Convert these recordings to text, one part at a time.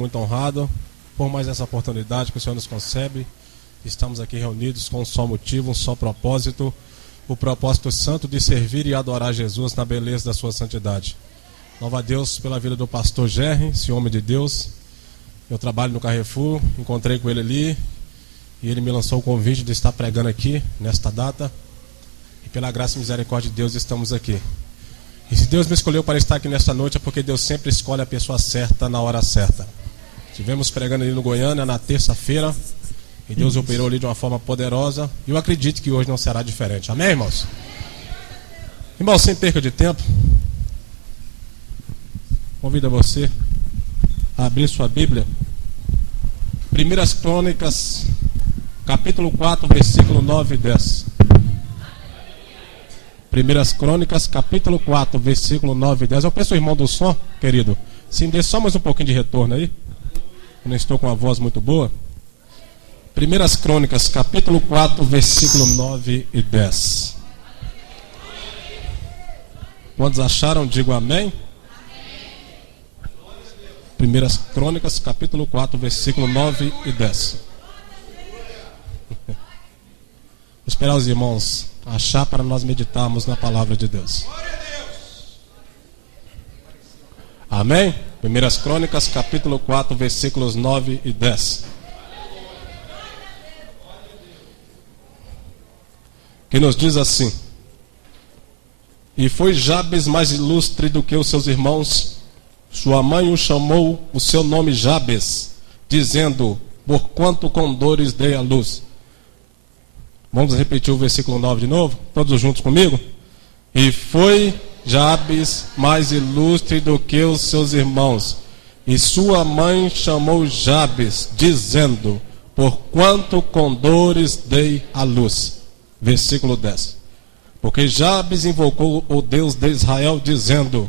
muito honrado por mais essa oportunidade que o Senhor nos concede. Estamos aqui reunidos com um só motivo, um só propósito, o propósito santo de servir e adorar Jesus na beleza da sua santidade. Louva a Deus pela vida do pastor Gerry, esse homem de Deus. Eu trabalho no Carrefour, encontrei com ele ali e ele me lançou o convite de estar pregando aqui nesta data. E pela graça e misericórdia de Deus estamos aqui. E se Deus me escolheu para estar aqui nesta noite é porque Deus sempre escolhe a pessoa certa na hora certa. Estivemos pregando ali no Goiânia na terça-feira e Deus operou ali de uma forma poderosa e eu acredito que hoje não será diferente. Amém, irmãos? Irmãos, sem perca de tempo, convido você a abrir sua Bíblia. 1 Crônicas, capítulo 4, versículo 9 e 10. 1 Crônicas, capítulo 4, versículo 9 e 10. Eu peço ao irmão do som, querido, se me dê só mais um pouquinho de retorno aí. Eu não estou com uma voz muito boa. 1 Crônicas, capítulo 4, versículo 9 e 10. Quantos acharam? Digo amém. 1 Crônicas, capítulo 4, versículo 9 e 10. Vou esperar os irmãos achar para nós meditarmos na palavra de Deus. Amém? 1 Crônicas, capítulo 4, versículos 9 e 10. Que nos diz assim: E foi Jabes mais ilustre do que os seus irmãos. Sua mãe o chamou o seu nome Jabes, dizendo: Porquanto com dores dei à luz. Vamos repetir o versículo 9 de novo? Todos juntos comigo? E foi Jabes mais ilustre do que os seus irmãos. E sua mãe chamou Jabes, dizendo: Porquanto com dores dei à luz. Versículo 10. Porque Jabes invocou o Deus de Israel, dizendo: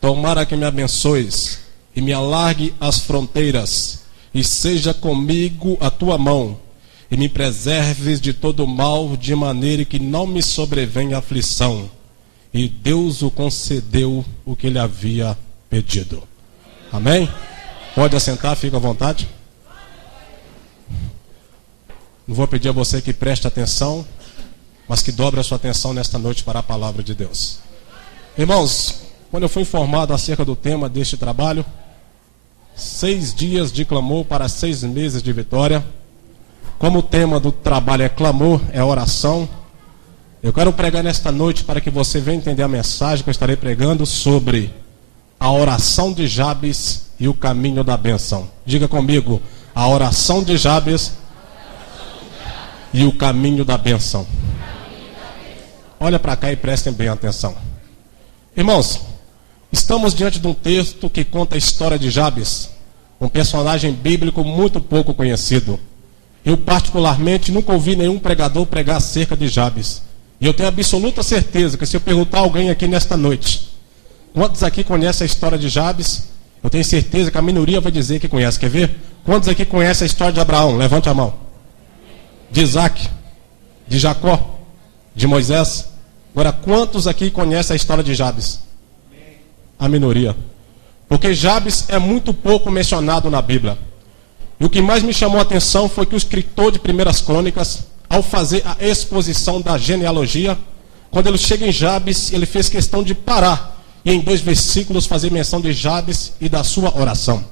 Tomara que me abençoes e me alargue as fronteiras, e seja comigo a tua mão, e me preserves de todo mal, de maneira que não me sobrevenha aflição. E Deus o concedeu o que ele havia pedido. Amém? Pode assentar, fica à vontade. Não vou pedir a você que preste atenção, mas que dobre a sua atenção nesta noite para a palavra de Deus. Irmãos, quando eu fui informado acerca do tema deste trabalho, 6 dias de clamor para 6 meses de vitória. Como o tema do trabalho é clamor, é oração, eu quero pregar nesta noite para que você venha entender a mensagem que eu estarei pregando sobre a oração de Jabes e o caminho da bênção. Diga comigo: a oração de Jabes e o caminho da bênção. Olha para cá e prestem bem atenção. Irmãos, estamos diante de um texto que conta a história de Jabes, um personagem bíblico muito pouco conhecido. Eu particularmente nunca ouvi nenhum pregador pregar acerca de Jabes. E eu tenho absoluta certeza que se eu perguntar a alguém aqui nesta noite, quantos aqui conhecem a história de Jabes, eu tenho certeza que a minoria vai dizer que conhece. Quer ver? Quantos aqui conhecem a história de Abraão? Levante a mão. De Isaac, de Jacó, de Moisés. Agora, quantos aqui conhecem a história de Jabes? A minoria. Porque Jabes é muito pouco mencionado na Bíblia. E o que mais me chamou a atenção foi que o escritor de 1 Crônicas, ao fazer a exposição da genealogia, quando ele chega em Jabes, ele fez questão de parar e em 2 versículos fazer menção de Jabes e da sua oração.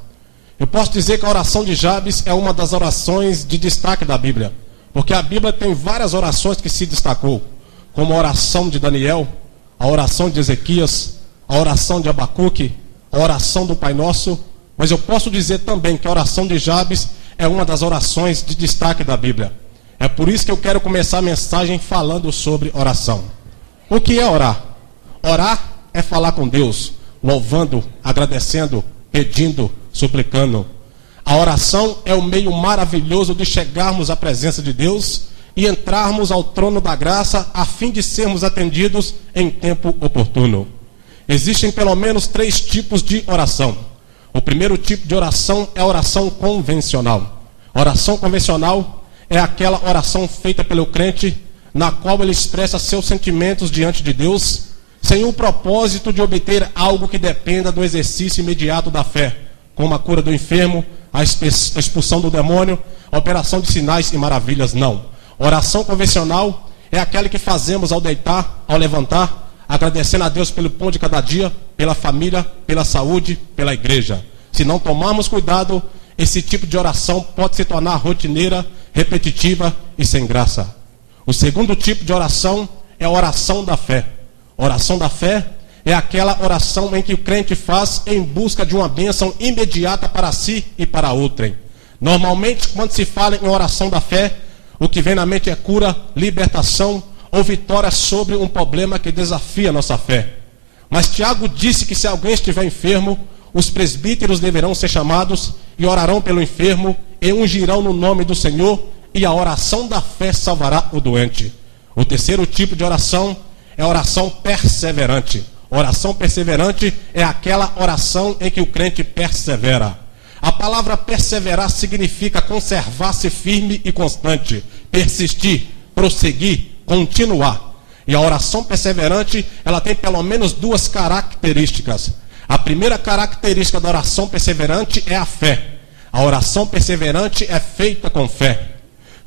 Eu posso dizer que a oração de Jabes é uma das orações de destaque da Bíblia, porque a Bíblia tem várias orações que se destacou, como a oração de Daniel, a oração de Ezequias, a oração de Abacuque, a oração do Pai Nosso. Mas eu posso dizer também que a oração de Jabes é uma das orações de destaque da Bíblia. É por isso que eu quero começar a mensagem falando sobre oração. O que é orar? Orar é falar com Deus, louvando, agradecendo, pedindo, suplicando. A oração é o meio maravilhoso de chegarmos à presença de Deus e entrarmos ao trono da graça a fim de sermos atendidos em tempo oportuno. Existem pelo menos 3 tipos de oração. O primeiro tipo de oração é a oração convencional. A oração convencional é aquela oração feita pelo crente, na qual ele expressa seus sentimentos diante de Deus, sem o propósito de obter algo que dependa do exercício imediato da fé, como a cura do enfermo, a expulsão do demônio, a operação de sinais e maravilhas, não. Oração convencional é aquela que fazemos ao deitar, ao levantar, agradecendo a Deus pelo pão de cada dia, pela família, pela saúde, pela igreja. Se não tomarmos cuidado, esse tipo de oração pode se tornar rotineira, repetitiva e sem graça. O segundo tipo de oração é a oração da fé. Oração da fé é aquela oração em que o crente faz em busca de uma bênção imediata para si e para outrem. Normalmente, quando se fala em oração da fé, o que vem na mente é cura, libertação ou vitória sobre um problema que desafia a nossa fé. Mas Tiago disse que se alguém estiver enfermo, os presbíteros deverão ser chamados e orarão pelo enfermo e ungirão no nome do Senhor, e a oração da fé salvará o doente. O terceiro tipo de oração é a oração perseverante. Oração perseverante é aquela oração em que o crente persevera. A palavra perseverar significa conservar-se firme e constante, persistir, prosseguir, continuar. E a oração perseverante, ela tem pelo menos duas características. A primeira característica da oração perseverante é a fé. A oração perseverante é feita com fé.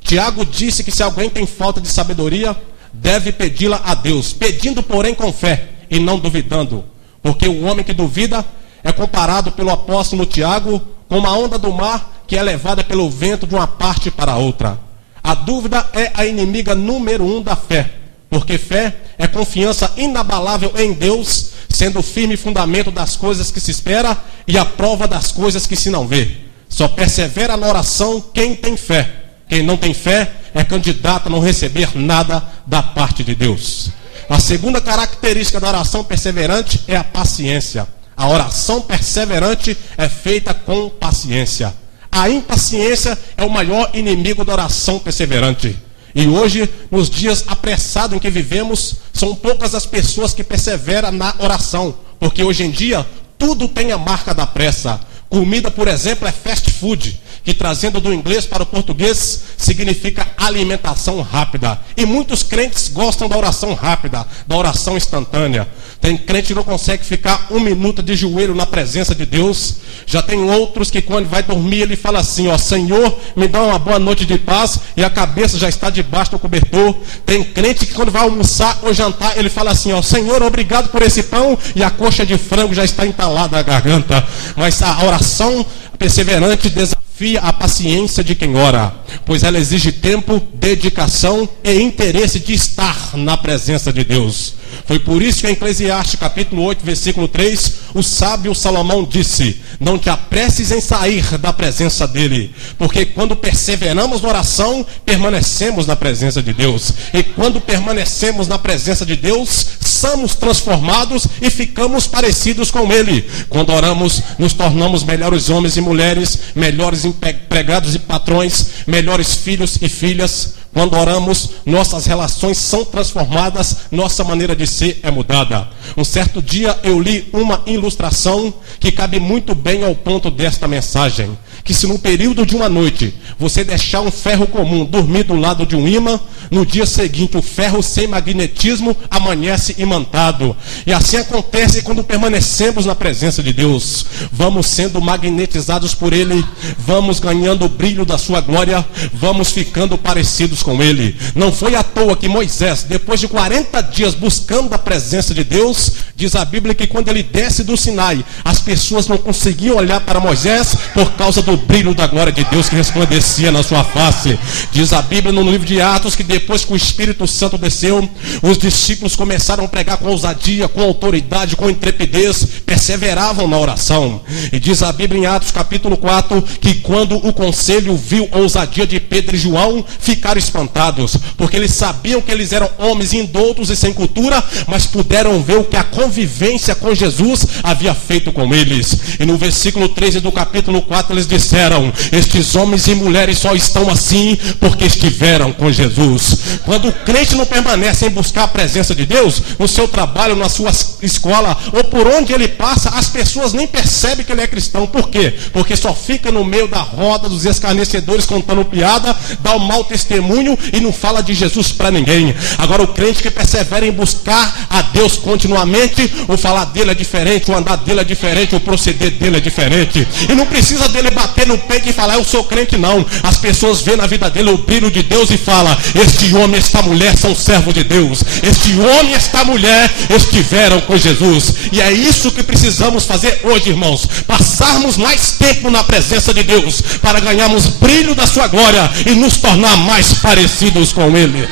Tiago disse que se alguém tem falta de sabedoria, deve pedi-la a Deus, pedindo porém com fé e não duvidando. Porque o homem que duvida é comparado pelo apóstolo Tiago com uma onda do mar que é levada pelo vento de uma parte para outra. A dúvida é a inimiga número 1 da fé, porque fé é confiança inabalável em Deus, sendo o firme fundamento das coisas que se espera e a prova das coisas que se não vê. Só persevera na oração quem tem fé. Quem não tem fé é candidato a não receber nada da parte de Deus. A segunda característica da oração perseverante é a paciência. A oração perseverante é feita com paciência. A impaciência é o maior inimigo da oração perseverante. E hoje, nos dias apressados em que vivemos, são poucas as pessoas que perseveram na oração. Porque hoje em dia, tudo tem a marca da pressa. Comida, por exemplo, é fast food, que trazendo do inglês para o português, significa alimentação rápida. E muitos crentes gostam da oração rápida, da oração instantânea. Tem crente que não consegue ficar 1 minuto de joelho na presença de Deus. Já tem outros que quando vai dormir, ele fala assim, ó, Senhor, me dá uma boa noite de paz, e a cabeça já está debaixo do cobertor. Tem crente que quando vai almoçar ou jantar, ele fala assim, ó, Senhor, obrigado por esse pão, e a coxa de frango já está entalada na garganta. Mas a oração perseverante desafia a paciência de quem ora, pois ela exige tempo, dedicação e interesse de estar na presença de Deus. Foi por isso que em Eclesiastes capítulo 8, versículo 3, o sábio Salomão disse, não te apresses em sair da presença dele, porque quando perseveramos na oração, permanecemos na presença de Deus. E quando permanecemos na presença de Deus, somos transformados e ficamos parecidos com ele. Quando oramos, nos tornamos melhores homens e mulheres, melhores empregados e patrões, melhores filhos e filhas. Quando oramos, nossas relações são transformadas, nossa maneira de ser é mudada. Um certo dia eu li uma ilustração que cabe muito bem ao ponto desta mensagem. Que se no período de uma noite você deixar um ferro comum dormir do lado de um ímã, no dia seguinte o ferro sem magnetismo amanhece imantado. E assim acontece quando permanecemos na presença de Deus. Vamos sendo magnetizados por Ele, vamos ganhando o brilho da sua glória, vamos ficando parecidos com Ele. Não foi à toa que Moisés, depois de 40 dias buscando a presença de Deus, diz a Bíblia que quando ele desce do Sinai, as pessoas não conseguiam olhar para Moisés por causa do brilho da glória de Deus que resplandecia na sua face. Diz a Bíblia no livro de Atos que depois que o Espírito Santo desceu, os discípulos começaram a pregar com ousadia, com autoridade, com intrepidez, perseveravam na oração. E diz a Bíblia em Atos capítulo 4 que quando o conselho viu a ousadia de Pedro e João, ficaram espantados, porque eles sabiam que eles eram homens indoutos e sem cultura, mas puderam ver o que a convivência com Jesus havia feito com eles. E no versículo 13 do capítulo 4 eles disseram, estes homens e mulheres só estão assim porque estiveram com Jesus. Deus. Quando o crente não permanece em buscar a presença de Deus, no seu trabalho, na sua escola, ou por onde ele passa, as pessoas nem percebem que ele é cristão. Por quê? Porque só fica no meio da roda dos escarnecedores contando piada, dá um mau testemunho e não fala de Jesus para ninguém. Agora o crente que persevera em buscar a Deus continuamente, o falar dele é diferente, o andar dele é diferente, o proceder dele é diferente. E não precisa dele bater no peito e falar, eu sou crente, não. As pessoas veem na vida dele o brilho de Deus e falam, este homem, esta mulher são servos de Deus. Este homem e esta mulher estiveram com Jesus. E é isso que precisamos fazer hoje, irmãos. Passarmos mais tempo na presença de Deus para ganharmos brilho da sua glória e nos tornar mais parecidos com Ele.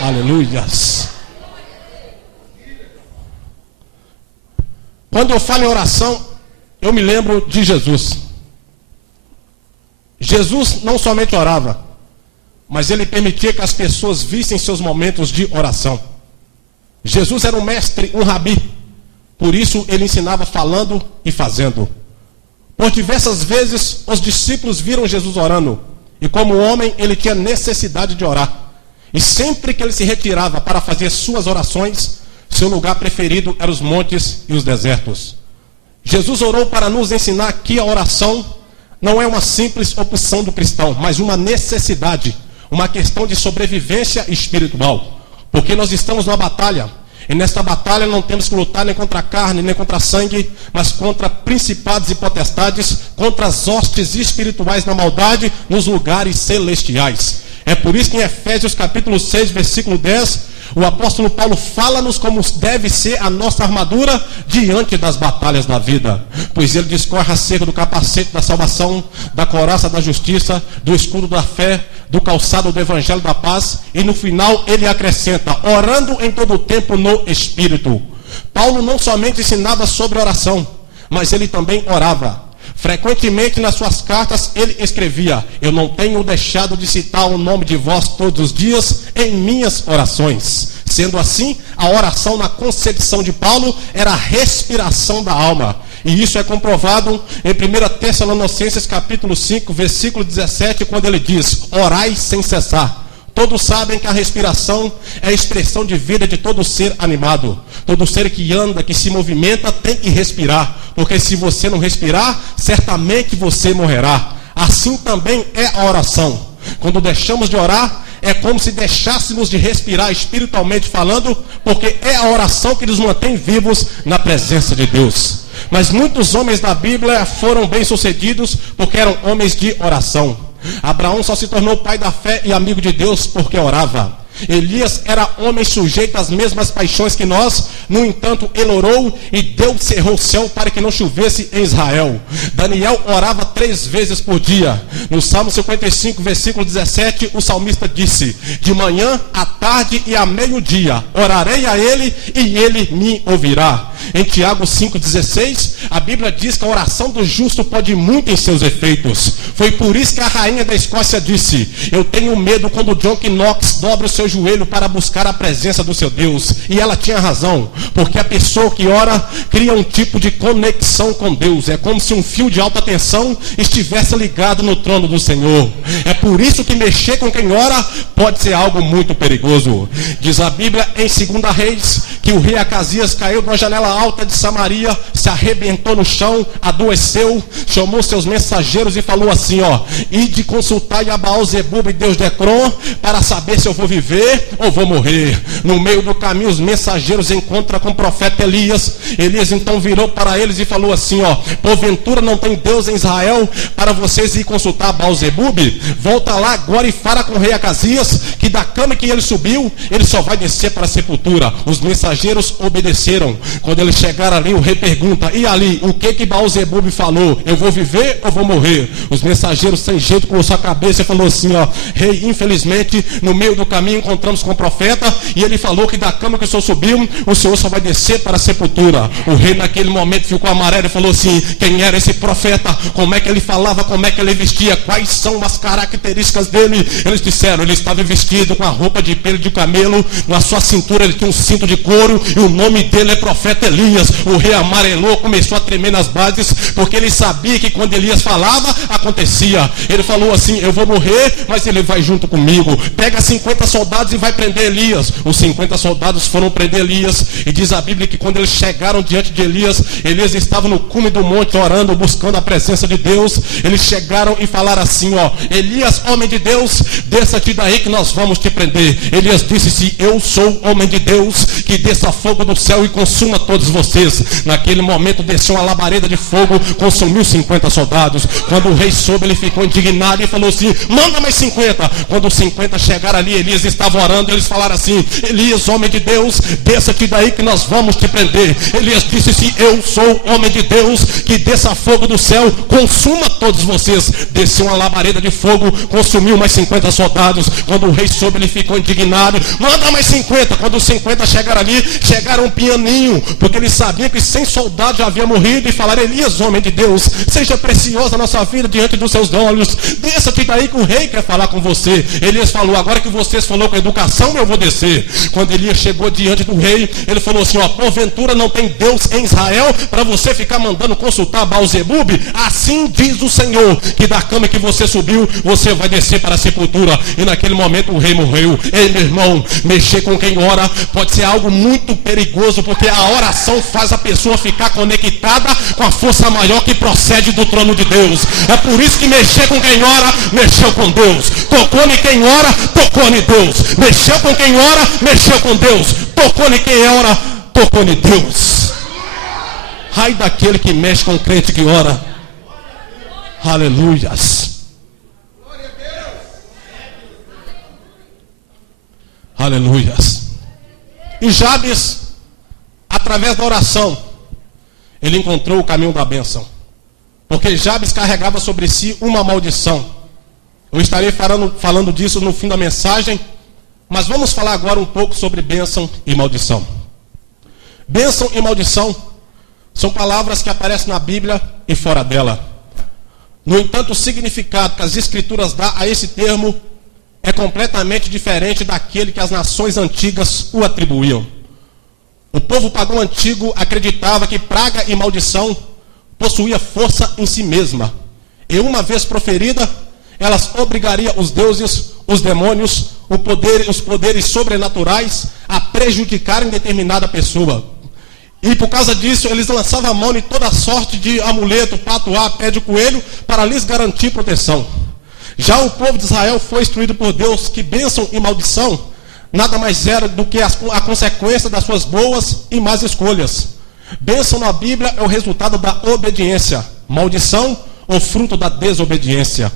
Aleluias. Quando eu falo em oração, eu me lembro de Jesus. Jesus não somente orava, mas ele permitia que as pessoas vissem seus momentos de oração. Jesus era um mestre, um rabi. Por isso ele ensinava falando e fazendo. Por diversas vezes os discípulos viram Jesus orando. E como homem ele tinha necessidade de orar. E sempre que ele se retirava para fazer suas orações, seu lugar preferido eram os montes e os desertos. Jesus orou para nos ensinar que a oração não é uma simples opção do cristão, mas uma necessidade, uma questão de sobrevivência espiritual. Porque nós estamos numa batalha, e nesta batalha não temos que lutar nem contra a carne, nem contra sangue, mas contra principados e potestades, contra as hostes espirituais na maldade, nos lugares celestiais. É por isso que em Efésios capítulo 6, versículo 10, o apóstolo Paulo fala-nos como deve ser a nossa armadura diante das batalhas da vida. Pois ele discorre acerca do capacete da salvação, da couraça da justiça, do escudo da fé, do calçado do evangelho da paz. E no final ele acrescenta, orando em todo o tempo no Espírito. Paulo não somente ensinava sobre oração, mas ele também orava. Frequentemente nas suas cartas ele escrevia, eu não tenho deixado de citar o nome de vós todos os dias em minhas orações. Sendo assim, a oração na concepção de Paulo era a respiração da alma. E isso é comprovado em 1 Tessalonicenses capítulo 5, versículo 17, quando ele diz, orai sem cessar. Todos sabem que a respiração é a expressão de vida de todo ser animado. Todo ser que anda, que se movimenta, tem que respirar. Porque se você não respirar, certamente você morrerá. Assim também é a oração. Quando deixamos de orar, é como se deixássemos de respirar espiritualmente falando, porque é a oração que nos mantém vivos na presença de Deus. Mas muitos homens da Bíblia foram bem-sucedidos porque eram homens de oração. Abraão só se tornou pai da fé e amigo de Deus porque orava. Elias era homem sujeito às mesmas paixões que nós, no entanto ele orou e Deus cerrou o céu para que não chovesse em Israel. Daniel orava 3 vezes por dia. No Salmo 55, versículo 17, o salmista disse, de manhã, à tarde e a meio-dia, orarei a ele e ele me ouvirá. Em Tiago 5,16, a Bíblia diz que a oração do justo pode muito em seus efeitos. Foi por isso que a rainha da Escócia disse, eu tenho medo quando John Knox dobra o seu joelho para buscar a presença do seu Deus. E ela tinha razão, porque a pessoa que ora cria um tipo de conexão com Deus. É como se um fio de alta tensão estivesse ligado no trono do Senhor. É por isso que mexer com quem ora pode ser algo muito perigoso. Diz a Bíblia em 2 Reis que o rei Acasias caiu de uma janela alta de Samaria, se arrebentou no chão, adoeceu, chamou seus mensageiros e falou assim, ide consultar a Baal-zebub e Deus de Ecrom para saber se eu vou viver ou vou morrer. No meio do caminho os mensageiros encontram com o profeta Elias. Elias então virou para eles e falou assim, porventura não tem Deus em Israel para vocês ir consultar Baal-zebub? Volta lá agora e fala com o rei Acasias que da cama que ele subiu, ele só vai descer para a sepultura. Os mensageiros obedeceram. Quando eles chegaram ali, o rei pergunta, e ali, o que Baal-zebub falou? Eu vou viver ou vou morrer? Os mensageiros sem jeito coçou a cabeça e falou assim, rei, infelizmente no meio do caminho encontramos com o profeta e ele falou que da cama que o senhor subiu, o senhor só vai descer para a sepultura. O rei naquele momento ficou amarelo e falou assim, quem era esse profeta? Como é que ele falava? Como é que ele vestia? Quais são as características dele? Eles disseram, ele estava vestido com a roupa de pelo de camelo, na sua cintura ele tinha um cinto de couro ouro e o nome dele é profeta Elias. O rei amarelou, começou a tremer nas bases, porque ele sabia que quando Elias falava, acontecia. Ele falou assim: eu vou morrer, mas ele vai junto comigo. Pega 50 soldados e vai prender Elias. Os 50 soldados foram prender Elias, e diz a Bíblia que quando eles chegaram diante de Elias, Elias estava no cume do monte orando, buscando a presença de Deus. Eles chegaram e falaram assim: ó, Elias, homem de Deus, desça-te daí que nós vamos te prender. Elias disse: se eu sou homem de Deus, que desça fogo do céu e consuma todos vocês. Naquele momento desceu uma labareda de fogo, consumiu 50 soldados. Quando o rei soube, ele ficou indignado e falou assim: manda mais 50. Quando os 50 chegaram ali, Elias estava orando, eles falaram assim: Elias, homem de Deus, desça-te daí que nós vamos te prender. Elias disse: se eu sou homem de Deus, que desça fogo do céu, consuma todos vocês. Desceu uma labareda de fogo, consumiu mais 50 soldados. Quando o rei soube, ele ficou indignado: manda mais 50. Quando os 50 chegaram ali, chegaram um pianinho, porque eles sabiam que 100 soldados já haviam morrido, e falaram: Elias, homem de Deus, seja preciosa a nossa vida diante dos seus olhos, desça-te daí que o rei quer falar com você. Elias falou: agora que vocês falou com educação, eu vou descer. Quando Elias chegou diante do rei, ele falou assim: ó, porventura não tem Deus em Israel para você ficar mandando consultar Baal-zebub? Assim diz o Senhor, que da cama que você subiu, você vai descer para a sepultura. E naquele momento o rei morreu. Ei, meu irmão, mexer com quem ora pode ser algo muito perigoso, porque a oração faz a pessoa ficar conectada com a força maior que procede do trono de Deus. É por isso que mexer com quem ora, mexeu com Deus. Tocou em quem ora, tocou em Deus. Mexeu com quem ora, mexeu com Deus. Tocou em quem ora, tocou em Deus. Ai daquele que mexe com o crente que ora. Aleluias. Aleluias. E Jabes, através da oração, ele encontrou o caminho da bênção. Porque Jabes carregava sobre si uma maldição. Eu estarei falando disso no fim da mensagem, mas vamos falar agora um pouco sobre bênção e maldição. Bênção e maldição são palavras que aparecem na Bíblia e fora dela. No entanto, o significado que as Escrituras dão a esse termo é completamente diferente daquele que as nações antigas o atribuíam. O povo pagão antigo acreditava que praga e maldição possuía força em si mesma. E uma vez proferida, elas obrigariam os deuses, os demônios, os poderes sobrenaturais a prejudicarem determinada pessoa. E por causa disso, eles lançavam a mão em toda sorte de amuleto, patuá, pé de coelho, para lhes garantir proteção. Já o povo de Israel foi instruído por Deus que bênção e maldição nada mais era do que a consequência das suas boas e más escolhas. Bênção na Bíblia é o resultado da obediência. Maldição, o fruto da desobediência.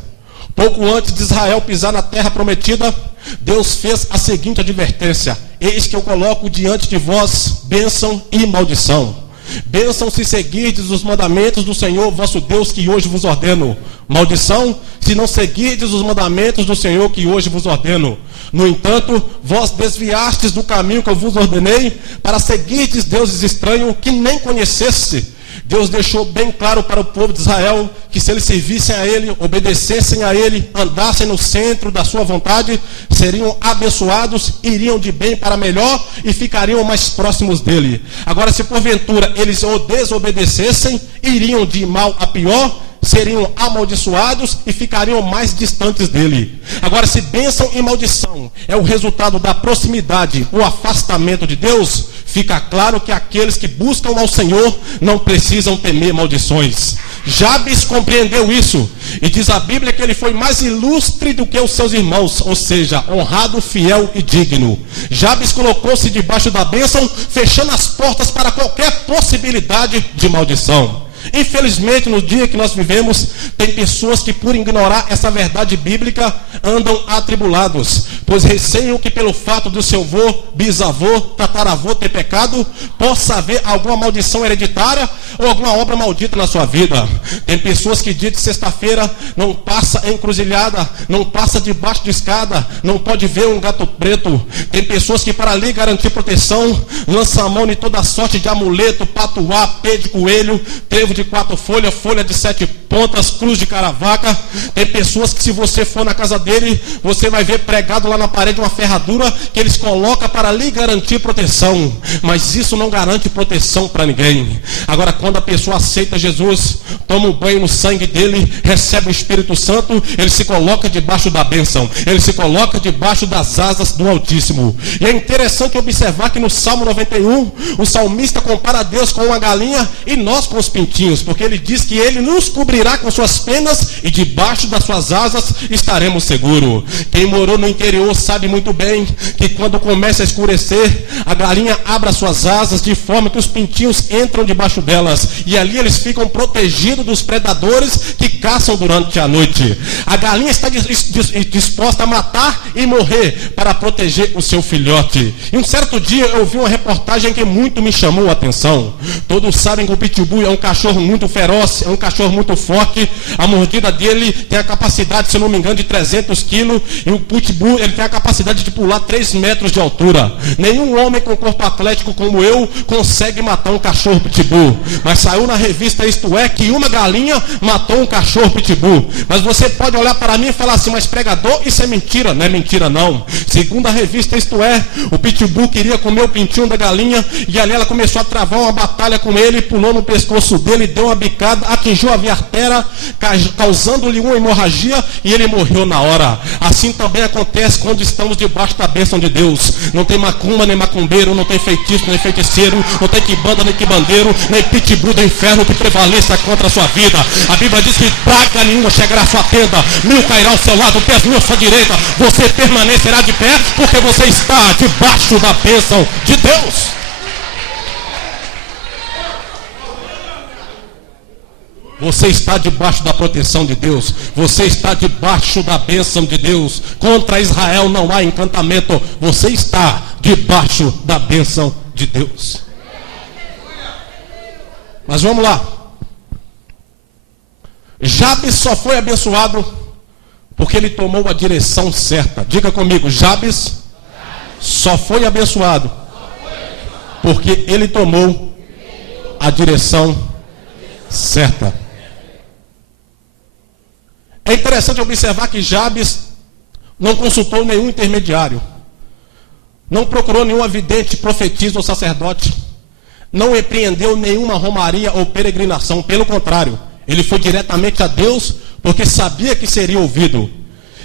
Pouco antes de Israel pisar na terra prometida, Deus fez a seguinte advertência: eis que eu coloco diante de vós bênção e maldição. Bênção se seguirdes os mandamentos do Senhor vosso Deus que hoje vos ordeno. Maldição se não seguirdes os mandamentos do Senhor que hoje vos ordeno. No entanto, vós desviastes do caminho que eu vos ordenei, para seguirdes deuses estranhos que nem conheceste. Deus deixou bem claro para o povo de Israel que se eles servissem a Ele, obedecessem a Ele, andassem no centro da sua vontade, seriam abençoados, iriam de bem para melhor e ficariam mais próximos dEle. Agora, se porventura eles o desobedecessem, iriam de mal a pior, seriam amaldiçoados e ficariam mais distantes dele. Agora, se bênção e maldição é o resultado da proximidade, o afastamento de Deus, fica claro que aqueles que buscam ao Senhor não precisam temer maldições. Jabes compreendeu isso, e diz a Bíblia que ele foi mais ilustre do que os seus irmãos, ou seja, honrado, fiel e digno. Jabes colocou-se debaixo da bênção, fechando as portas para qualquer possibilidade de maldição. Infelizmente, no dia que nós vivemos, tem pessoas que, por ignorar essa verdade bíblica, andam atribulados, pois receiam que pelo fato do seu avô, bisavô, tataravô ter pecado, possa haver alguma maldição hereditária, ou alguma obra maldita na sua vida. Tem pessoas que dia de sexta-feira não passa em encruzilhada, não passa debaixo de escada, não pode ver um gato preto. Tem pessoas que para ali garantir proteção, lançam a mão em toda sorte de amuleto, patuá, pé de coelho, trevo de 4 folhas, folha de 7 pontas, cruz de caravaca. Tem pessoas que se você for na casa dele, você vai ver pregado lá na parede uma ferradura que eles colocam para ali garantir proteção. Mas isso não garante proteção para ninguém. Agora, quando a pessoa aceita Jesus, toma um banho no sangue dele, recebe o Espírito Santo, ele se coloca debaixo da bênção, ele se coloca debaixo das asas do Altíssimo. E é interessante observar que no Salmo 91, o salmista compara Deus com uma galinha e nós com os pintinhos, porque ele diz que ele nos cobrirá com suas penas e debaixo das suas asas estaremos seguros. Quem morou no interior sabe muito bem que quando começa a escurecer, a galinha abre as suas asas de forma que os pintinhos entram debaixo delas, e ali eles ficam protegidos dos predadores que caçam durante a noite. A galinha está disposta a matar e morrer para proteger o seu filhote. E um certo dia eu vi uma reportagem que muito me chamou a atenção. Todos sabem que o pitbull é um cachorro muito feroz, é um cachorro muito forte. A mordida dele tem a capacidade, se eu não me engano, de 300 quilos, e o pitbull ele tem a capacidade de pular 3 metros de altura. Nenhum homem com corpo atlético como eu consegue matar um cachorro pitbull. Mas saiu na revista Isto É que uma galinha matou um cachorro pitbull. Mas você pode olhar para mim e falar assim: mas pregador, isso é mentira. Não é mentira não. Segundo a revista Isto É, o pitbull queria comer o pintinho da galinha, e ali ela começou a travar uma batalha com ele, pulou no pescoço dele, deu uma bicada, atingiu a via artéria, causando-lhe uma hemorragia, e ele morreu na hora. Assim também acontece quando estamos debaixo da bênção de Deus. Não tem macumba, nem macumbeiro, não tem feitiço, nem feiticeiro, não tem quibanda, nem quibandeiro, nem pitbull do inferno que prevaleça contra a sua vida. A Bíblia diz que praga nenhuma chegará à sua tenda, 1000 cairá ao seu lado, 10.000 à sua direita, você permanecerá de pé, porque você está debaixo da bênção de Deus. Você está debaixo da proteção de Deus. Você está debaixo da bênção de Deus. Contra Israel não há encantamento. Você está debaixo da bênção de Deus. Mas vamos lá. Jabes só foi abençoado porque ele tomou a direção certa. Diga comigo, Jabes só foi abençoado porque ele tomou a direção certa. É interessante observar que Jabes não consultou nenhum intermediário, não procurou nenhum vidente, profetisa ou sacerdote, não empreendeu nenhuma romaria ou peregrinação. Pelo contrário, ele foi diretamente a Deus porque sabia que seria ouvido.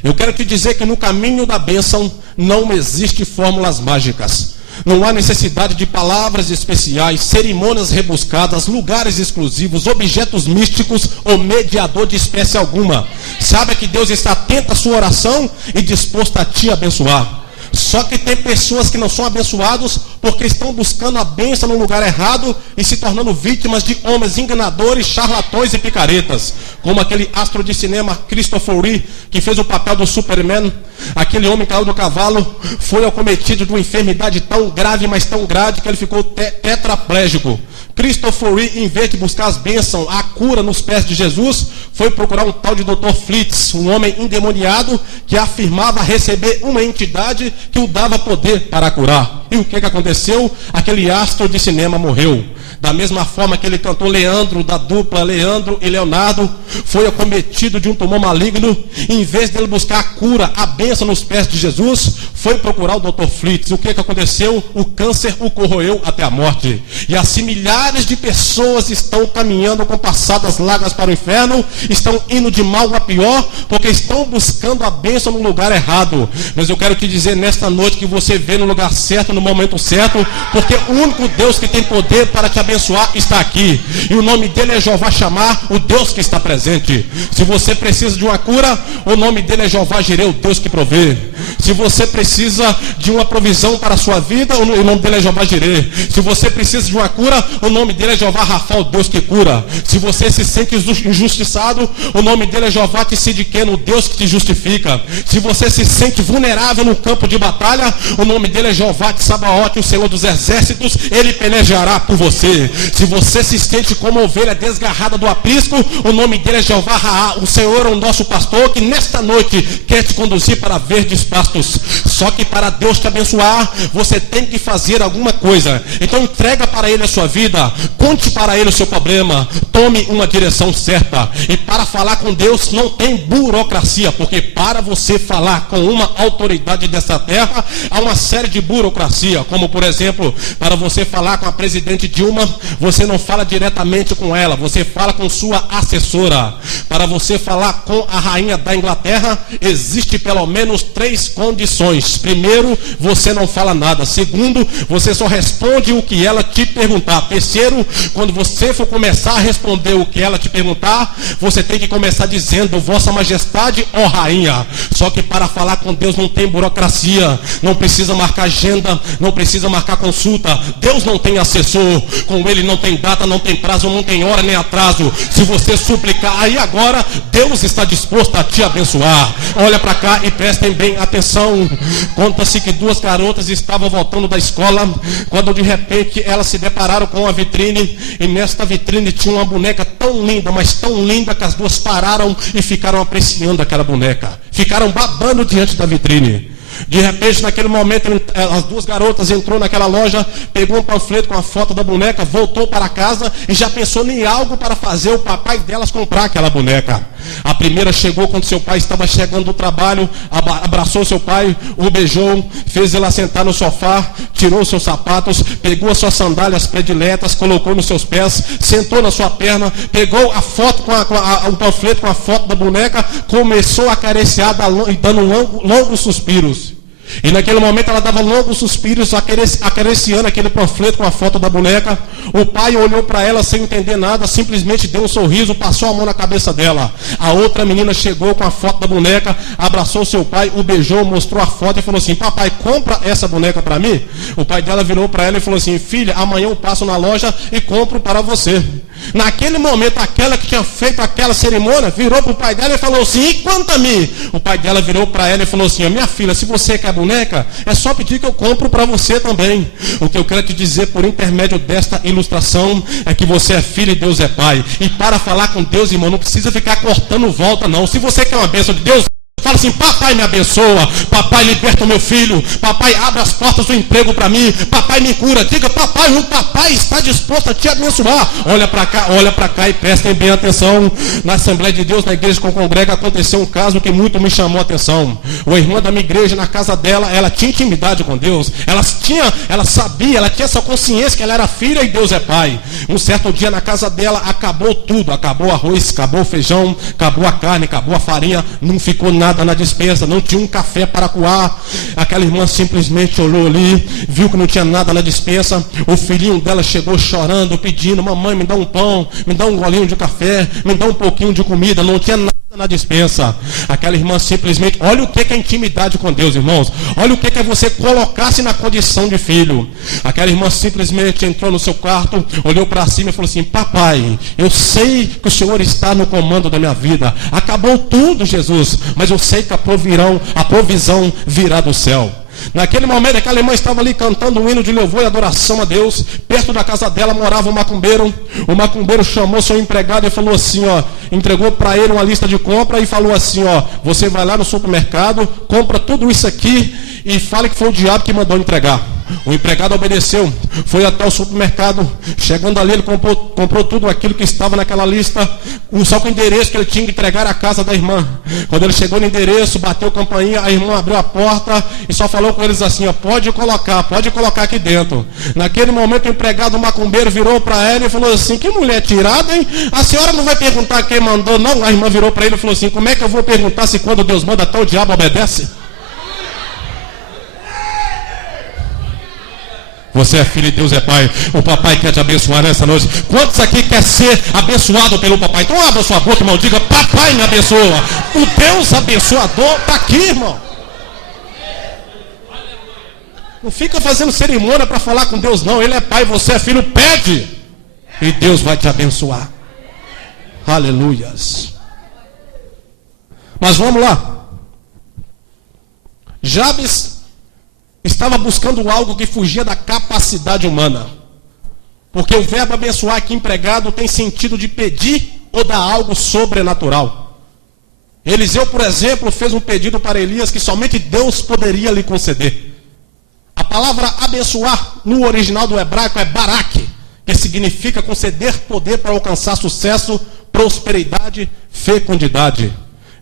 Eu quero te dizer que no caminho da bênção não existe fórmulas mágicas. Não há necessidade de palavras especiais, cerimônias rebuscadas, lugares exclusivos, objetos místicos ou mediador de espécie alguma. Saiba que Deus está atento à sua oração e disposto a te abençoar. Só que tem pessoas que não são abençoados porque estão buscando a bênção no lugar errado e se tornando vítimas de homens enganadores, charlatões e picaretas. Como aquele astro de cinema Christopher Lee, que fez o papel do Superman. Aquele homem caiu do cavalo, foi acometido de uma enfermidade tão grave, mas tão grave, que ele ficou tetraplégico. Christopher Lee, em vez de buscar as bênçãos, a cura nos pés de Jesus, foi procurar um tal de Dr. Flitz, um homem endemoniado que afirmava receber uma entidade que o dava poder para curar. E o que aconteceu? Aquele astro de cinema morreu. Da mesma forma que ele cantou Leandro, da dupla Leandro e Leonardo, foi acometido de um tumor maligno. Em vez dele buscar a cura, a bênção nos pés de Jesus, foi procurar o Dr. Flitz. O que aconteceu? O câncer o corroeu até a morte. E assim milhares de pessoas estão caminhando com passadas largas para o inferno, estão indo de mal a pior, porque estão buscando a bênção no lugar errado. Mas eu quero te dizer nesta noite que você vê no lugar certo, no momento certo, porque o único Deus que tem poder para te abençoar está aqui, e o nome dele é Jeová Chamar, o Deus que está presente. Se você precisa de uma cura, o nome dele é Jeová Jireh, o Deus que provê. Se você precisa de uma provisão para a sua vida, o nome dele é Jeová Jireh. Se você precisa de uma cura, o nome dele é Jeová Rafa, o Deus que cura. Se você se sente injustiçado, o nome dele é Jeová Tsidkenu, o Deus que te justifica. Se você se sente vulnerável no campo de batalha, o nome dele é Jeová Tsabaoth, o Senhor dos exércitos, ele pelejará por você. Se você se sente como ovelha desgarrada do aprisco, o nome dele é Jeová Raá, o Senhor é o nosso pastor, que nesta noite quer te conduzir para verdes pastos. Só que para Deus te abençoar, você tem que fazer alguma coisa. Então entrega para ele a sua vida, conte para ele o seu problema, tome uma direção certa. E para falar com Deus não tem burocracia, porque para você falar com uma autoridade dessa terra, há uma série de burocracia, como por exemplo, para você falar com a presidente Dilma, você não fala diretamente com ela, você fala com sua assessora. Para você falar com a rainha da Inglaterra, existe pelo menos 3 condições. Primeiro, você não fala nada. Segundo, você só responde o que ela te perguntar. Terceiro, quando você for começar a responder o que ela te perguntar, você tem que começar dizendo: Vossa Majestade, ó rainha. Só que para falar com Deus não tem burocracia, não precisa marcar agenda, não precisa marcar consulta. Deus não tem assessor, com ele não tem data, não tem prazo, não tem hora nem atraso. Se você suplicar, aí agora Deus está disposto a te abençoar. Olha para cá e prestem bem atenção. Conta-se que 2 garotas estavam voltando da escola, quando de repente elas se depararam com uma vitrine, e nesta vitrine tinha uma boneca tão linda, mas tão linda, que as duas pararam e ficaram apreciando aquela boneca, ficaram babando diante da vitrine. De repente, naquele momento, as 2 garotas entrou naquela loja, pegou um panfleto com a foto da boneca, voltou para casa e já pensou em algo para fazer o papai delas comprar aquela boneca. A primeira chegou quando seu pai estava chegando do trabalho, abraçou seu pai, o beijou, fez ele sentar no sofá, tirou seus sapatos, pegou as suas sandálias prediletas, colocou nos seus pés, sentou na sua perna, pegou a foto o panfleto com a foto da boneca, começou a acariciar, dando longos suspiros. E naquele momento ela dava longos suspiros, acariciando aquele panfleto com a foto da boneca. O pai olhou para ela sem entender nada, simplesmente deu um sorriso, passou a mão na cabeça dela. A outra menina chegou com a foto da boneca, abraçou seu pai, o beijou, mostrou a foto e falou assim: papai, compra essa boneca para mim? O pai dela virou para ela e falou assim: filha, amanhã eu passo na loja e compro para você. Naquele momento, aquela que tinha feito aquela cerimônia virou para o pai dela e falou assim: e quanto a mim? O pai dela virou para ela e falou assim: minha filha, se você quer boneca, é só pedir que eu compro para você também. O que eu quero te dizer por intermédio desta ilustração é que você é filho e Deus é pai. E para falar com Deus, irmão, não precisa ficar cortando volta não. Se você quer uma bênção de Deus, fala assim: papai, me abençoa, papai, liberta o meu filho, papai, abre as portas do emprego para mim, papai, me cura. Diga: papai, o papai está disposto a te abençoar. Olha para cá e prestem bem atenção. Na Assembleia de Deus, na igreja que eu congrego, aconteceu um caso que muito me chamou a atenção. Uma irmã da minha igreja, na casa dela, ela tinha intimidade com Deus, ela sabia, ela tinha essa consciência que ela era filha e Deus é pai. Um certo dia na casa dela acabou tudo, acabou o arroz, acabou o feijão, acabou a carne, acabou a farinha, não ficou nada na despensa, não tinha um café para coar. Aquela irmã simplesmente olhou ali, viu que não tinha nada na despensa. O filhinho dela chegou chorando, pedindo: mamãe, me dá um pão, me dá um golinho de café, me dá um pouquinho de comida. Não tinha nada na despensa. Aquela irmã simplesmente, olha o que é intimidade com Deus, irmãos. Olha o que é você colocar-se na condição de filho. Aquela irmã simplesmente entrou no seu quarto, olhou para cima e falou assim: papai, eu sei que o Senhor está no comando da minha vida. Acabou tudo, Jesus, mas eu sei que a provisão virá do céu. Naquele momento, aquela irmã estava ali cantando um hino de louvor e adoração a Deus. Perto da casa dela morava um macumbeiro. O macumbeiro chamou seu empregado e falou assim, entregou para ele uma lista de compra e falou assim, você vai lá no supermercado, compra tudo isso aqui e fale que foi o diabo que mandou entregar. O empregado obedeceu, foi até o supermercado. Chegando ali, ele comprou tudo aquilo que estava naquela lista, só com o endereço que ele tinha que entregar à casa da irmã. Quando ele chegou no endereço, bateu campainha, a irmã abriu a porta e só falou com eles assim, pode colocar aqui dentro. Naquele momento, o empregado macumbeiro virou para ela e falou assim: que mulher tirada, hein? A senhora não vai perguntar quem mandou, não? A irmã virou para ele e falou assim: como é que eu vou perguntar se quando Deus manda até o diabo obedece? Você é filho e Deus é pai. O papai quer te abençoar nessa noite. Quantos aqui quer ser abençoado pelo papai? Então abra sua boca, irmão. Diga: papai me abençoa. O Deus abençoador está aqui, irmão. Não fica fazendo cerimônia para falar com Deus, não. Ele é pai, você é filho, pede. E Deus vai te abençoar. Aleluias. Mas vamos lá. Jabes estava buscando algo que fugia da capacidade humana. Porque o verbo abençoar aqui empregado tem sentido de pedir ou dar algo sobrenatural. Eliseu, por exemplo, fez um pedido para Elias que somente Deus poderia lhe conceder. A palavra abençoar no original do hebraico é barak, que significa conceder poder para alcançar sucesso, prosperidade, fecundidade.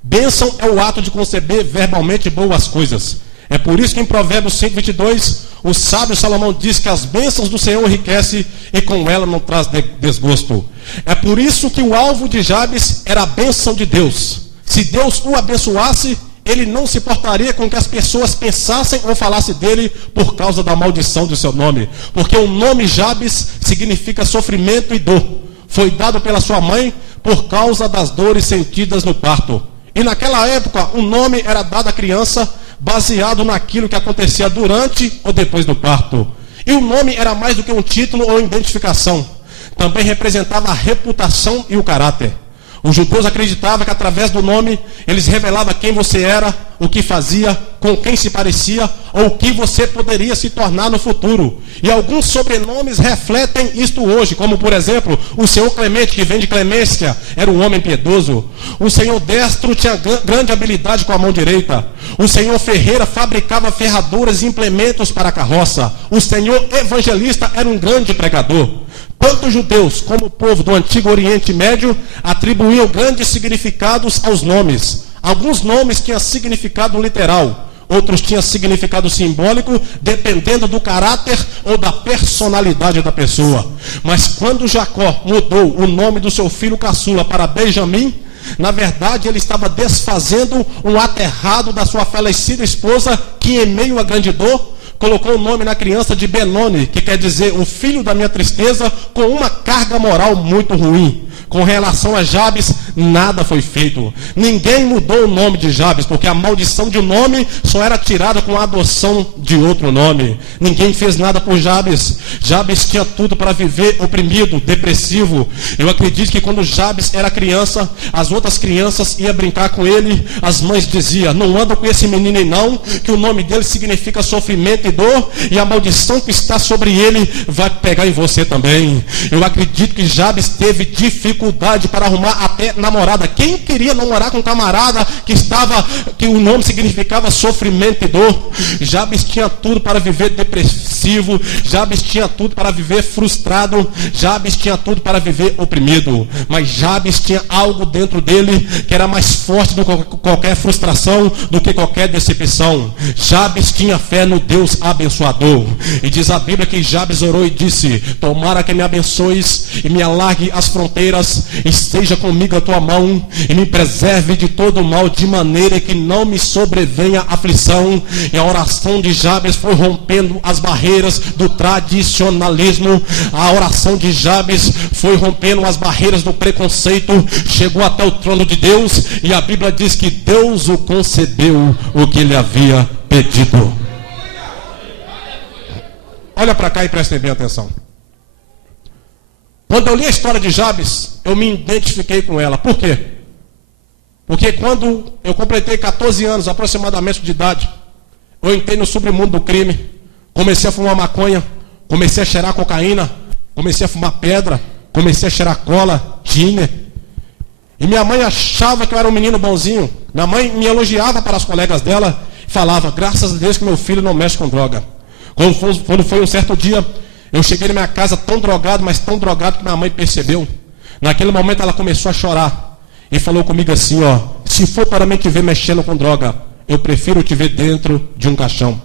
Bênção é o ato de conceber verbalmente boas coisas. É por isso que em Provérbios 5:22, o sábio Salomão diz que as bênçãos do Senhor enriquecem e com ela não traz desgosto. É por isso que o alvo de Jabes era a bênção de Deus. Se Deus o abençoasse, ele não se importaria com que as pessoas pensassem ou falassem dele por causa da maldição do seu nome. Porque o nome Jabes significa sofrimento e dor. Foi dado pela sua mãe por causa das dores sentidas no parto. E naquela época, o nome era dado à criança baseado naquilo que acontecia durante ou depois do parto. E o nome era mais do que um título ou identificação. Também representava a reputação e o caráter. Os judeus acreditavam que através do nome, eles revelavam quem você era, o que fazia, com quem se parecia, ou o que você poderia se tornar no futuro. E alguns sobrenomes refletem isto hoje, como por exemplo, o Senhor Clemente, que vem de clemência, era um homem piedoso. O Senhor Destro tinha grande habilidade com a mão direita. O Senhor Ferreira fabricava ferraduras e implementos para a carroça. O Senhor Evangelista era um grande pregador. Tanto os judeus como o povo do Antigo Oriente Médio atribuíam grandes significados aos nomes. Alguns nomes tinham significado literal, outros tinham significado simbólico, dependendo do caráter ou da personalidade da pessoa. Mas quando Jacó mudou o nome do seu filho caçula para Benjamim, na verdade ele estava desfazendo um ato errado da sua falecida esposa, que em meio à grande dor, colocou o nome na criança de Benoni, que quer dizer o filho da minha tristeza, com uma carga moral muito ruim. Com relação a Jabes, nada foi feito. Ninguém mudou o nome de Jabes, porque a maldição de um nome só era tirada com a adoção de outro nome. Ninguém fez nada por Jabes. Jabes tinha tudo para viver oprimido, depressivo. Eu acredito que quando Jabes era criança, as outras crianças iam brincar com ele. As mães diziam: não anda com esse menino aí não, que o nome dele significa sofrimento e dor, e a maldição que está sobre ele vai pegar em você também. Eu acredito que Jabes teve dificuldade para arrumar até namorada. Quem queria namorar com um camarada que o nome significava sofrimento e dor? Jabes tinha tudo para viver depressivo. Jabes tinha tudo para viver frustrado. Jabes tinha tudo para viver oprimido. Mas Jabes tinha algo dentro dele que era mais forte do que qualquer frustração, do que qualquer decepção. Jabes tinha fé no Deus abençoador. E diz a Bíblia que Jabes orou e disse: tomara que me abençoes e me alargue as fronteiras, e esteja comigo a tua mão, e me preserve de todo mal, de maneira que não me sobrevenha aflição. E a oração de Jabes foi rompendo as barreiras do tradicionalismo. A oração de Jabes foi rompendo as barreiras do preconceito, chegou até o trono de Deus, e a Bíblia diz que Deus o concedeu o que ele havia pedido. Olha para cá e prestem bem atenção. Quando eu li a história de Jabes, eu me identifiquei com ela. Por quê? Porque quando eu completei 14 anos aproximadamente de idade, eu entrei no submundo do crime, comecei a fumar maconha, comecei a cheirar cocaína, comecei a fumar pedra, comecei a cheirar cola, tiner. E minha mãe achava que eu era um menino bonzinho. Minha mãe me elogiava para as colegas dela, falava: graças a Deus que meu filho não mexe com droga. Quando foi um certo dia, eu cheguei na minha casa tão drogado, mas tão drogado que minha mãe percebeu. Naquele momento ela começou a chorar e falou comigo assim: ó, se for para mim te ver mexendo com droga, eu prefiro te ver dentro de um caixão.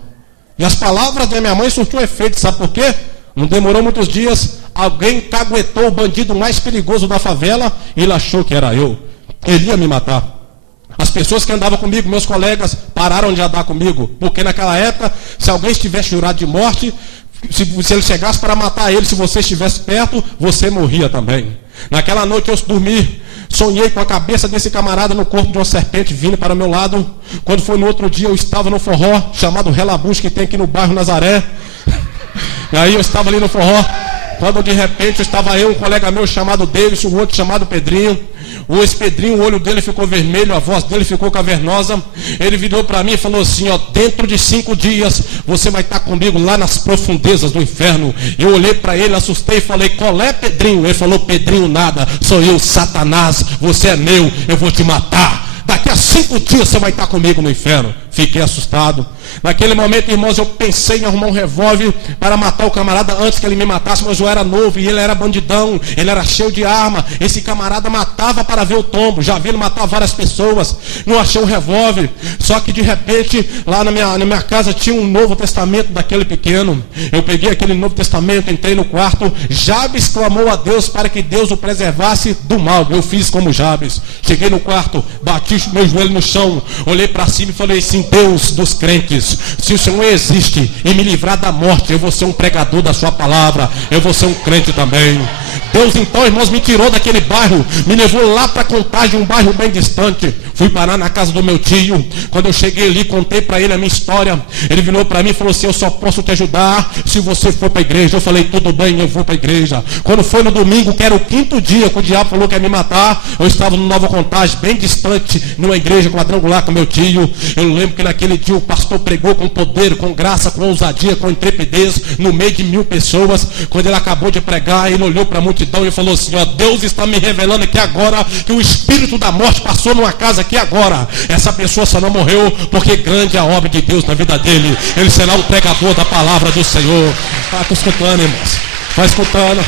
E as palavras da minha mãe surtiram efeito, sabe por quê? Não demorou muitos dias, alguém caguetou o bandido mais perigoso da favela e ele achou que era eu. Ele ia me matar. As pessoas que andavam comigo, meus colegas, pararam de andar comigo, porque naquela época, se alguém estivesse jurado de morte, se ele chegasse para matar ele, se você estivesse perto, você morria também. Naquela noite eu dormi, sonhei com a cabeça desse camarada no corpo de uma serpente vindo para o meu lado. Quando foi no outro dia eu estava no forró, chamado Relabus, que tem aqui no bairro Nazaré. E aí eu estava ali no forró, quando de repente estava eu, um colega meu chamado Davis, o outro chamado Pedrinho. Esse Pedrinho, o olho dele ficou vermelho, a voz dele ficou cavernosa. Ele virou para mim e falou assim, ó, dentro de 5 dias você vai estar comigo lá nas profundezas do inferno. Eu olhei para ele, assustei e falei, qual é, Pedrinho? Ele falou, Pedrinho nada, sou eu, Satanás, você é meu, eu vou te matar. Daqui a 5 dias você vai estar comigo no inferno. Fiquei assustado. Naquele momento, irmãos, eu pensei em arrumar um revólver para matar o camarada antes que ele me matasse, mas eu era novo e ele era bandidão, ele era cheio de arma. Esse camarada matava para ver o tombo, já vi ele matar várias pessoas, não achei um revólver. Só que de repente, lá na minha casa tinha um Novo Testamento daquele pequeno. Eu peguei aquele Novo Testamento, entrei no quarto. Jabes clamou a Deus para que Deus o preservasse do mal. Eu fiz como Jabes. Cheguei no quarto, bati meu joelho no chão, olhei para cima e falei assim, Deus dos crentes, se o Senhor existe e me livrar da morte, eu vou ser um pregador da sua palavra, eu vou ser um crente também. Deus então, irmãos, me tirou daquele bairro, me levou lá para Contagem, um bairro bem distante. Fui parar na casa do meu tio. Quando eu cheguei ali, contei para ele a minha história. Ele virou para mim e falou assim, eu só posso te ajudar se você for para a igreja. Eu falei, tudo bem, eu vou para a igreja. Quando foi no domingo, que era o 5º dia que o diabo falou que ia me matar, eu estava no Nova Contagem, bem distante, numa igreja quadrangular com meu tio. Eu lembro que naquele dia o pastor pregou com poder, com graça, com ousadia, com intrepidez, no meio de 1000 pessoas. Quando ele acabou de pregar, ele olhou para a multidão e falou assim, ó, Deus está me revelando aqui agora que o espírito da morte passou numa casa aqui agora. Essa pessoa só não morreu porque grande é a obra de Deus na vida dele. Ele será o pregador da palavra do Senhor. Está escutando, irmãos? Vai escutando.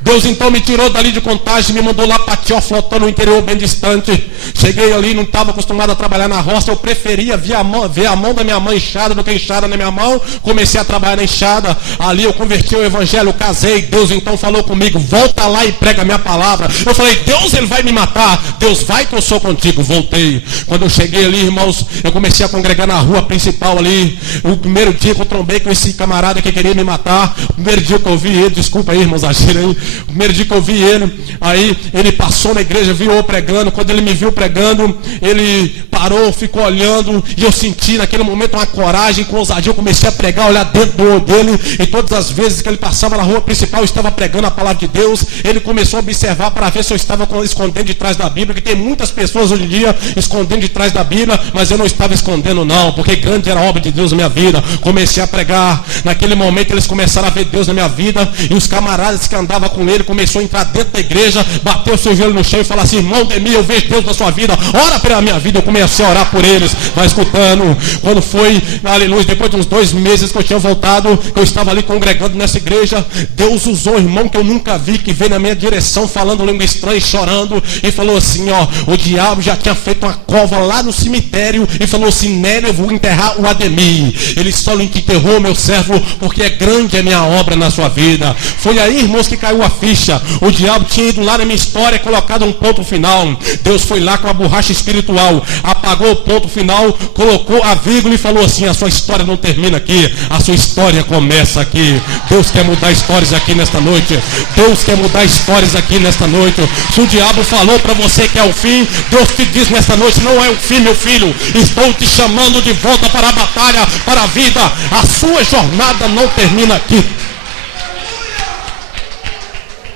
Deus então me tirou dali de Contagem, me mandou lá para Teófilo, no interior bem distante. Cheguei ali, não estava acostumado a trabalhar na roça, eu preferia ver a mão da minha mãe inchada do que inchada na minha mão. Comecei a trabalhar na enxada, ali eu converti o evangelho, casei. Deus então falou comigo, volta lá e prega a minha palavra. Eu falei, Deus, ele vai me matar. Deus, vai que eu sou contigo. Voltei. Quando eu cheguei ali, irmãos, eu comecei a congregar na rua principal ali. O primeiro dia que eu trombei com esse camarada que queria me matar, o primeiro dia que eu vi ele, desculpa aí, irmãos, agir aí. O primeiro dia que eu vi ele, aí ele passou na igreja, viu eu pregando. Quando ele me viu pregando, ele parou, ficou olhando, e eu senti naquele momento uma coragem, com ousadia, eu comecei a pregar, olhar dentro do olho dele, e todas as vezes que ele passava na rua principal, eu estava pregando a palavra de Deus. Ele começou a observar para ver se eu estava escondendo de trás da Bíblia, que tem muitas pessoas hoje em dia escondendo de trás da Bíblia, mas eu não estava escondendo não, porque grande era a obra de Deus na minha vida. Comecei a pregar, naquele momento eles começaram a ver Deus na minha vida, e os camaradas que andavam com ele começou a entrar dentro da igreja, bateu o seu joelho no chão e falar assim, irmão Demir, eu vejo Deus na sua vida, ora pela minha vida. Eu comecei a orar por eles, vai escutando. Quando foi, aleluia, depois de uns 2 meses que eu tinha voltado, eu estava ali congregando nessa igreja, Deus usou um irmão que eu nunca vi, que veio na minha direção falando língua estranha, chorando, e falou assim, ó, o diabo já tinha feito uma cova lá no cemitério, e falou assim, nele eu vou enterrar o Ademir. Ele só lhe enterrou, meu servo, porque é grande a minha obra na sua vida. Foi aí, irmãos, que caiu a ficha. O diabo tinha ido lá na minha história, colocado um ponto final. Deus foi lá com a borracha espiritual, apagou o ponto final, colocou a vírgula e falou assim, a sua história não termina aqui, a sua história começa aqui. Deus quer mudar histórias aqui nesta noite. Deus quer mudar histórias aqui nesta noite. Se o diabo falou para você que é o fim, Deus te diz nesta noite, não é o fim, meu filho. Estou te chamando de volta para a batalha, para a vida. A sua jornada não termina aqui.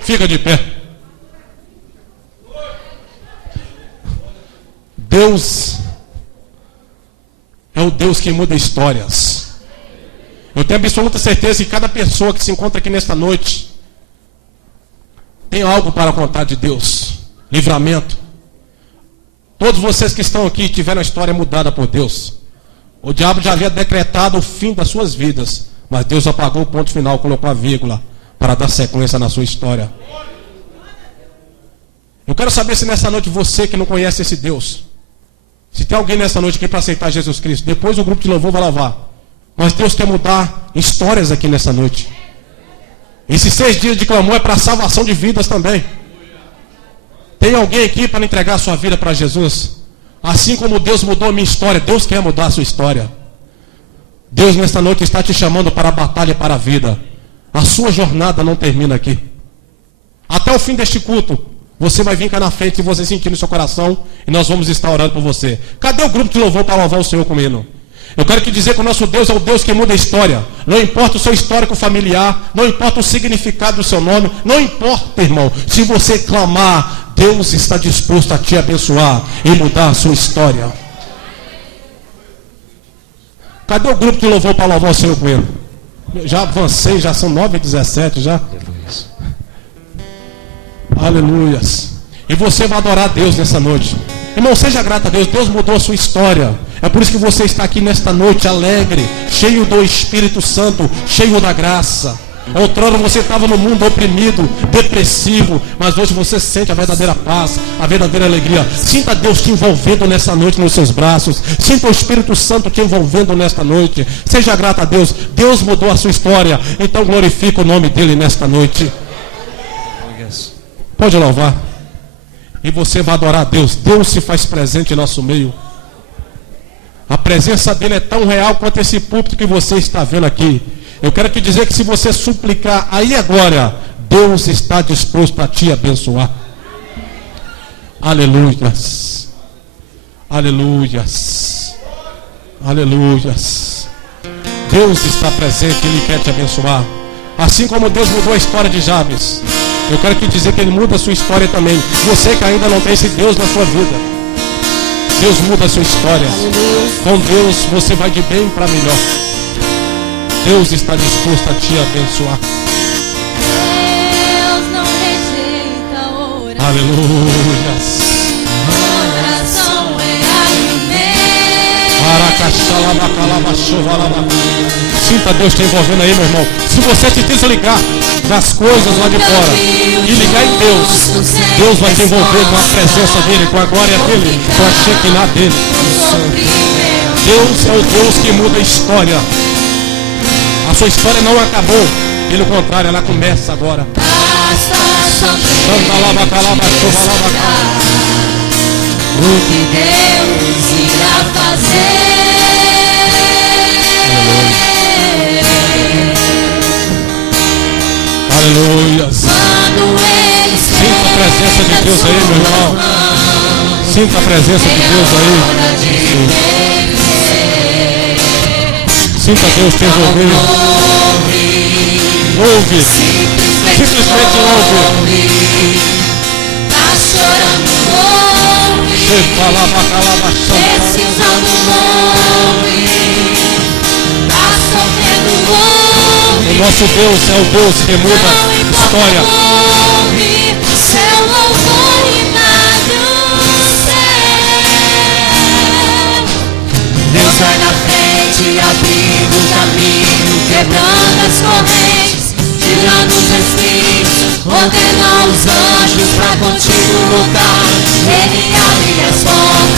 Fica de pé. Deus é o Deus que muda histórias. Eu tenho absoluta certeza que cada pessoa que se encontra aqui nesta noite tem algo para contar de Deus. Livramento. Todos vocês que estão aqui tiveram a história mudada por Deus. O diabo já havia decretado o fim das suas vidas, mas Deus apagou o ponto final, colocou a vírgula para dar sequência na sua história. Eu quero saber se nessa noite você que não conhece esse Deus, se tem alguém nessa noite aqui para aceitar Jesus Cristo, depois o grupo de louvor vai lavar. Mas Deus quer mudar histórias aqui nessa noite. Esses 6 dias de clamor é para a salvação de vidas também. Tem alguém aqui para entregar a sua vida para Jesus? Assim como Deus mudou a minha história, Deus quer mudar a sua história. Deus nesta noite está te chamando para a batalha e para a vida. A sua jornada não termina aqui. Até o fim deste culto, você vai vir cá na frente e você sentir no seu coração e nós vamos estar orando por você. Cadê o grupo de louvor para louvar o Senhor com o hino? Eu quero te dizer que o nosso Deus é o Deus que muda a história. Não importa o seu histórico familiar, não importa o significado do seu nome, não importa, irmão, se você clamar, Deus está disposto a te abençoar e mudar a sua história. Cadê o grupo de louvor para louvar o Senhor com ele? Já avancei, já são 9h17 já. Aleluias. E você vai adorar a Deus nessa noite. Irmão, seja grato a Deus. Deus mudou a sua história. É por isso que você está aqui nesta noite alegre, cheio do Espírito Santo, cheio da graça. Outrora você estava no mundo oprimido, depressivo, mas hoje você sente a verdadeira paz, a verdadeira alegria. Sinta Deus te envolvendo nessa noite nos seus braços. Sinta o Espírito Santo te envolvendo nesta noite. Seja grato a Deus. Deus mudou a sua história. Então glorifica o nome dele nesta noite. Pode louvar. E você vai adorar a Deus. Deus se faz presente em nosso meio. A presença dele é tão real quanto esse púlpito que você está vendo aqui. Eu quero te dizer que se você suplicar aí agora, Deus está disposto a te abençoar. Aleluias. Aleluias. Aleluias. Deus está presente, Ele quer te abençoar. Assim como Deus mudou a história de Jabes, eu quero te dizer que Ele muda a sua história também. Você que ainda não tem esse Deus na sua vida, Deus muda a sua história. Com Deus você vai de bem para melhor. Deus está disposto a te abençoar. Deus não rejeita a oração. Aleluias. Oração é alimento. Sinta Deus te envolvendo aí, meu irmão. Se você se desligar das coisas lá de fora e ligar em Deus, Deus vai te envolver com a presença dele, com a glória dele, com a Shekinah dele. Deus é o Deus que muda a história. A sua história não acabou, pelo contrário, ela começa agora. O que Deus irá fazer? Aleluia. Sinta a presença de Deus aí, meu irmão. Sinta a presença de Deus aí. Sinta Deus te envolver. Ouve. Simplesmente ouve. Tá chorando, ouve. Precisando, ouve. Tá sofrendo, ouve. O nosso Deus é o Deus que muda história. Ouve. Seu louvor inada o céu. Deus vai na frente, abrindo o caminho, quebrando as correntes, tirando os espinhos, ordena os anjos pra contigo lutar. Ele abre as portas.